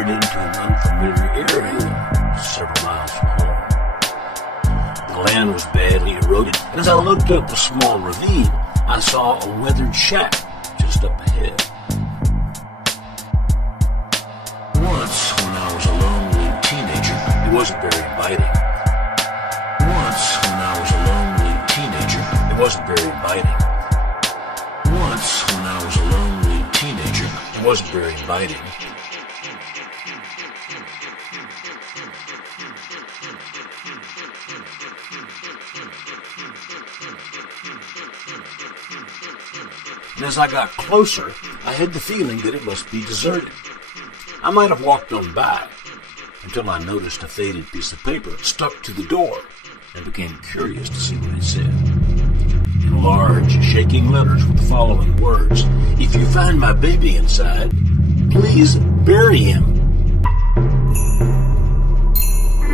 wandered into an unfamiliar area several miles from home. The land was badly eroded, and as I looked up a small ravine, I saw a weathered shack just up ahead. Once, when I was a lonely teenager, it wasn't very inviting. Once, when I was a lonely teenager, it wasn't very inviting. Once, when I was a lonely teenager, it wasn't very inviting. And as I got closer, I had the feeling that it must be deserted. I might have walked on by until I noticed a faded piece of paper stuck to the door and became curious to see what it said. In large, shaking letters with the following words: "If you find my baby inside, please bury him."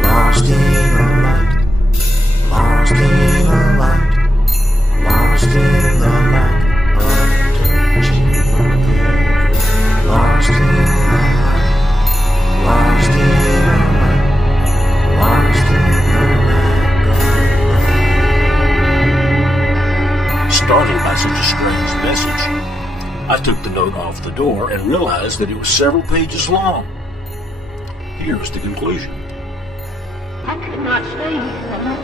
Lost in the light, lost in the light, lost in the light of touching forever. Lost in the light, lost in the light, lost in the lack of love. Startled by such a strange message, I took the note off the door and realized that it was several pages long. Here was the conclusion. I could not stay here.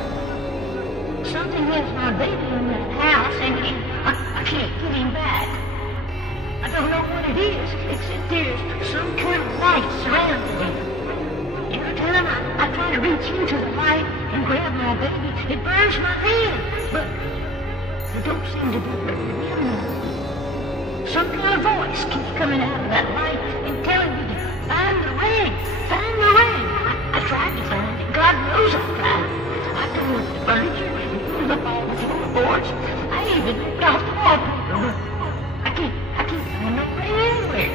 Something left my baby in that house, and I can't get him back. I don't know what it is, except there's some kind of light surrounding him. Every time I try to reach into the light and grab my baby, it burns my hand, but I don't seem to be able to get him. Some kind of voice keeps coming out of that light and telling me to find the ring, find the ring. I tried to find it. God knows I tried. I tore up the furniture and pulled up all the floorboards. I even ripped off the wallpaper. I can't find no ring anywhere.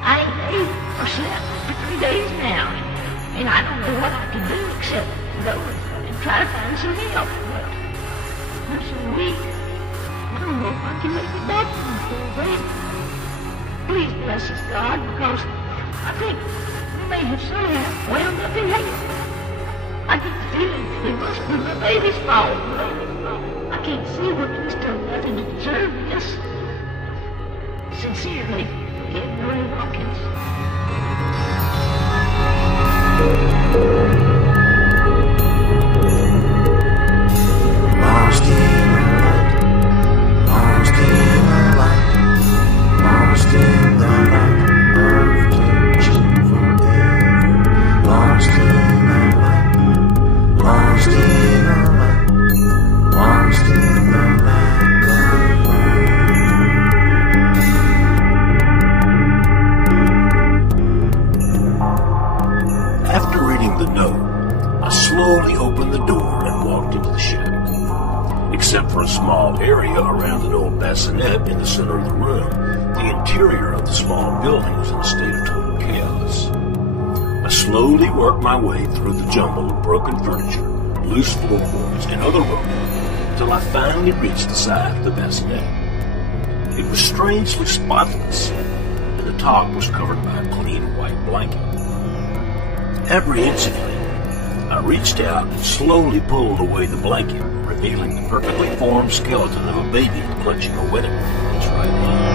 I ain't ate or slept for 3 days now, and I don't know what I can do except go and try to find some help. But I'm so weak. I don't know if I can make it back to the poor baby. Please bless us, God, because I think we may have somehow wound up in hell. I get the feeling it must be my baby's fault. I can't see what he's done nothing to deserve this. Sincerely, Henry Watkins. Lost in the light, lost in the light, lost in the light of touching forever. Lost in the light, lost in the light, lost in the lack of love. After reading the note, I slowly opened the door and walked into the shack. Except for a small area around an old bassinet in the center of the room, the interior of the small building was in a state of total chaos. I slowly worked my way through the jumble of broken furniture, loose floorboards, and other rubble until I finally reached the side of the bassinet. It was strangely spotless, and the top was covered by a clean white blanket. Apprehensively, I reached out and slowly pulled away the blanket, revealing the perfectly formed skeleton of a baby clutching a wedding ring in its right hand.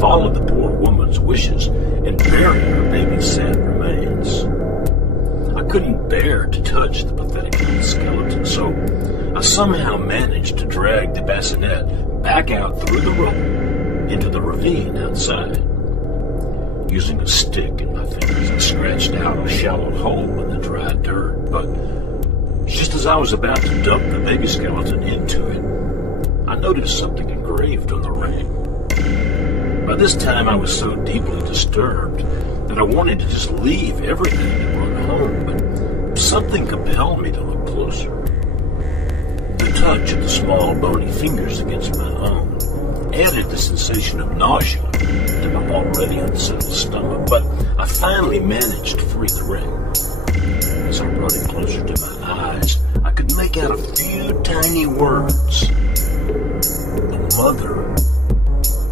Followed the poor woman's wishes and buried her baby's sad remains. I couldn't bear to touch the pathetic little skeleton, so I somehow managed to drag the bassinet back out through the rubble into the ravine outside. Using a stick in my fingers, I scratched out a shallow hole in the dry dirt, but just as I was about to dump the baby skeleton into it, I noticed something engraved on the ring. By this time, I was so deeply disturbed that I wanted to just leave everything and run home, but something compelled me to look closer. The touch of the small bony fingers against my own added the sensation of nausea to my already unsettled stomach, but I finally managed to free the ring. As I brought it closer to my eyes, I could make out a few tiny words. The mother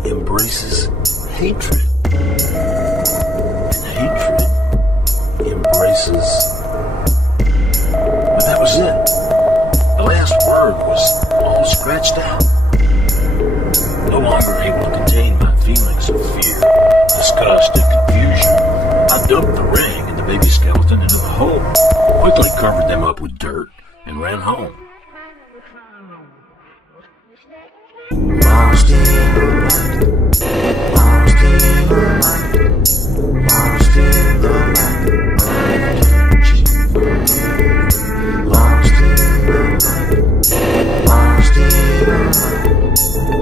embraces hatred, and hatred embraces... But that was it. The last word was all scratched out. No longer able to contain my feelings of fear, disgust, and confusion, I dumped the ring and the baby skeleton into the hole, quickly covered them up with dirt, and ran home. Lost in the night, lost in the night, lost in the night, lost in the night, lost in the night.